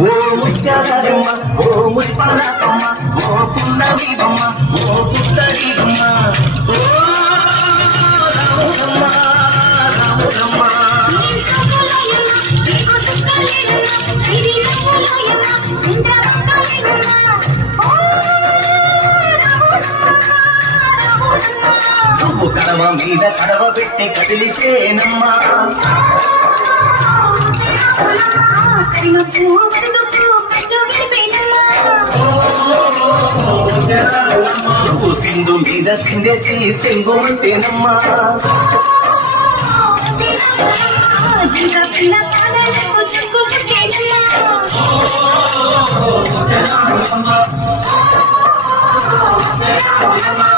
ఓ ముత్యాలమ్మ ఓ ముత్యాలమ్మ ఓ పున్నమిదమ్మ ఓ పుత్తడిదమ్మ ఓ రాములమ్మ రాములమ్మ నువ్వు కడవ మీద కడవ పెట్టి కదిలితేనమ్మా నువ్వు సింధు మీద సింధేసి సెంగు అంటేనమ్మా Oh,